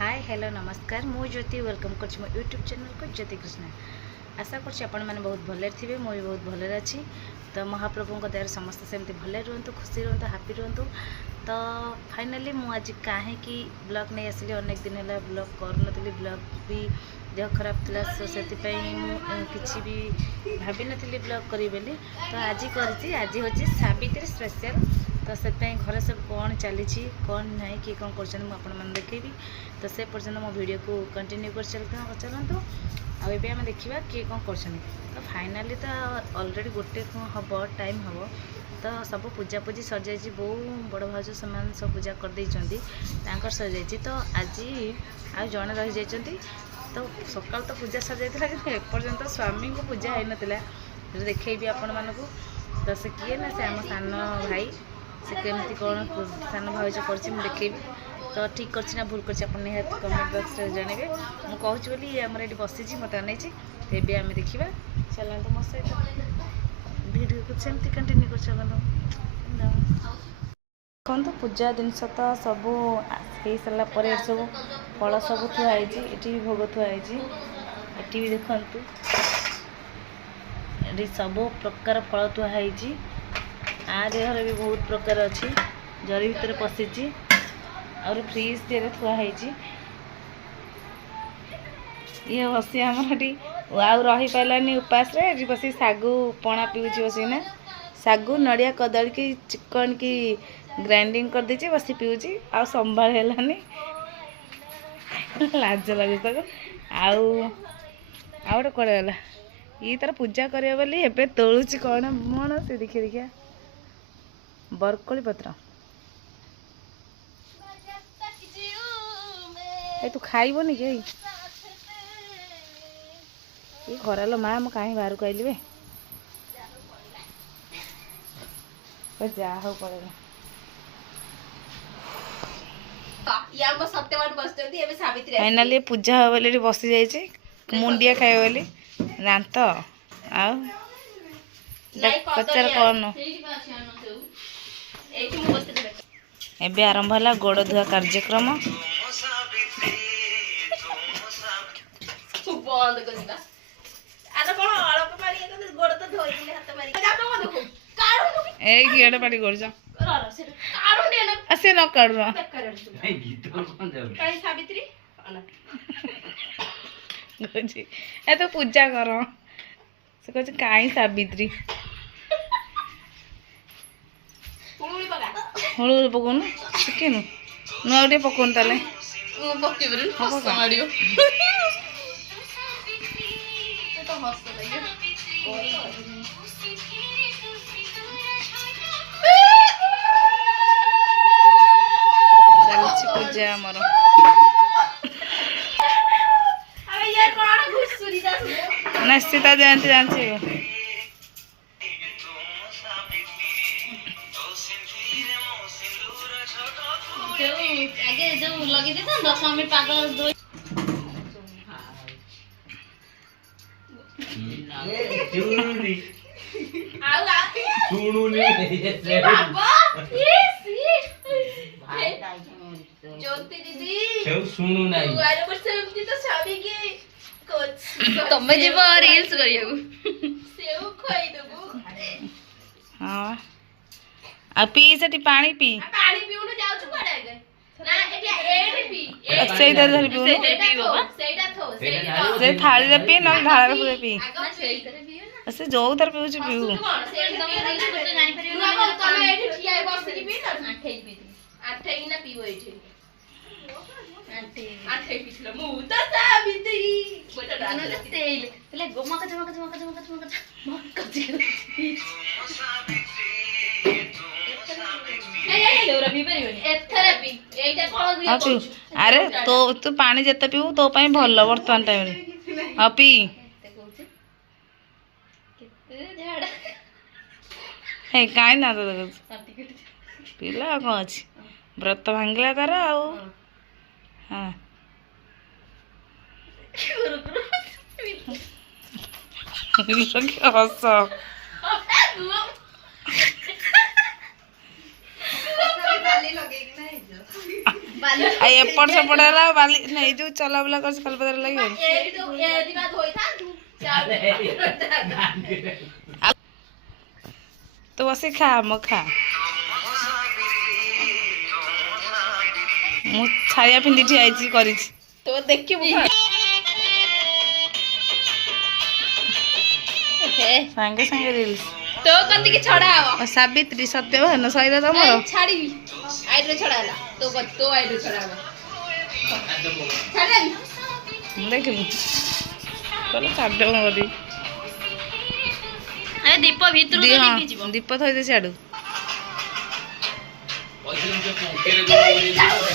Hi hello नमस्कार मु ज्योति welcome कर यूट्यूब चैनल को ज्योति कृष्णा। आशा कर बहुत भले थे मुझे बहुत भले अच्छी। तो महाप्रभु दयार समस्त सेमती भले रुहतु खुशी रुहतु हापी रुहतु। तो फाइनाली मु आज कहीं ब्लॉग नहीं आसली अनेक दिन है ब्लॉग करूँ ब्लॉग भी देह खराब थी से किसी भी भाभी नी ब्लॉग करी बोली। तो आज आज हूँ सावित्री स्पेशल। तो से घरे सब कौन चली कौन ना किए कौन कर देखेबी। तो से पर्यटन मो वीडियो को कंटिन्यू कर चलतु आम देखा किए कौन कर। तो फाइनाली तो ऑलरेडी गोटे हम टाइम हम तो सब पूजा पूजी सर जाइए बो बड़ भाज से सब पूजा कर सर जाइए। तो आज आ जड़े रही जाइए। तो सकाल तो पूजा सर जाता कि एपर्यंत स्वामी को पूजा हो नाला देखेबी आपण मानक। तो से किए ना से आम सान भाई से केमती कौन सान भाज कर देखेबी। तो ठीक कर भूल कर निहत कमेंट बॉक्स में जनइबे। मुझे कहूँ बोली आमर ये बसी मत अनई। तो आम देखा चलते मो सहित वीडियो को सेमती कंटिन्यू कर चलते। देखो पूजा जिनस तो सब हो सारापर सब फल सब थुआई ये भोग थुआई ये भी देखु ये सब प्रकार फल थुआई आ देहर भी बहुत प्रकार अच्छी जरी भितर पशिची और फ्रिज देर थुआई ये बसी आम आउ रही पारानी उपास रे बस सागु पणा पीऊँ बसना सागु नड़िया कदली की चिकन की ग्राइंडिंग कर दीजिए बस पीऊँ आ संभाल है लाज लगे तक आउ गोटे कड़े गला ये तार पूजा करे बोली एबे तोलुची कौन मन से देखिए देखिया बरकोली पत्र तू खाइबनी कि ये खरालो माँ मैं कहीं बाहर को आइली जा हो पड़ेगा फाइनाली पूजा हे बोली बसी जाइए मुंडिया खाए बोली दांत पचार कौन एबे आरंभ है गोड़ धुआ कार्यक्रम। ए पार्टी कर से न कर ए तो पूजा कर से कह कहीं सावित्री हलुद पकाउनु शिखिनु नुआ टे पकाउनु ताले चलछि पूजा हमर निश्चिता जानती जानती आगे जो लगी दे 10 मिनट पागल दो ज्योति दीदी सुनु नहीं दुआरे पर सेमती तो छवि की कोच तमे जेबो रील्स करियो सेव खोई देबो। हां आ पी सेठी पानी पी पिउनु जाउ छु पड़े आगे ना एटी पी से इधर धर पिउनु सेटा थो से थाली रे पी न ढाला रे पूरे पी सेई करे पियो ना से जो उधर पिउ छु पिउ से एकदम रील्स को जानि परियो ना तमे एटी ठिया बस की पी ना आठे ना पीओ एटी आठे पिछला मु त सावित्री बटा डाल तेल ले गोमा का मक्का अरे तो तू पानी जिते पीऊ तो भल बर्तमान टाइम हाँ पी कहीं ना तो पीला कौन अच्छी व्रत भांगला तार हाँ हस ଏପଟ ସେପଟ ହେଲା ବାଲି ନାଇଁ ଯୋଉ ଚଲାବୁଲା କରିଛି କଲପତାରେ ଲାଗିବ ତୁ ବସି ଖା ମୋ ଖା ମୁଁ ଛାୟା ପିନ୍ଧି ଠିଆ ହେଇଛି କରିଛି तो ଦେଖିବୁ ସାଙ୍ଗେ ସାଙ୍ଗେ ରିଲ୍ସ तो कति की छड़ा हवा ସାବିତ୍ରୀ ସତ୍ୟବାନ ସଇଲା ତମର छाड़ी आइड्रो छड़ा हला तो आइड्रो छड़ा हवा छाड़ी ଦେଖିଲୁ କହିଲେ ଛାଡ଼ିଦେବ କରି अरे दीप भीतर तो देखि जीव ଦୀପ ଥଇଦେ ସିଆଡୁ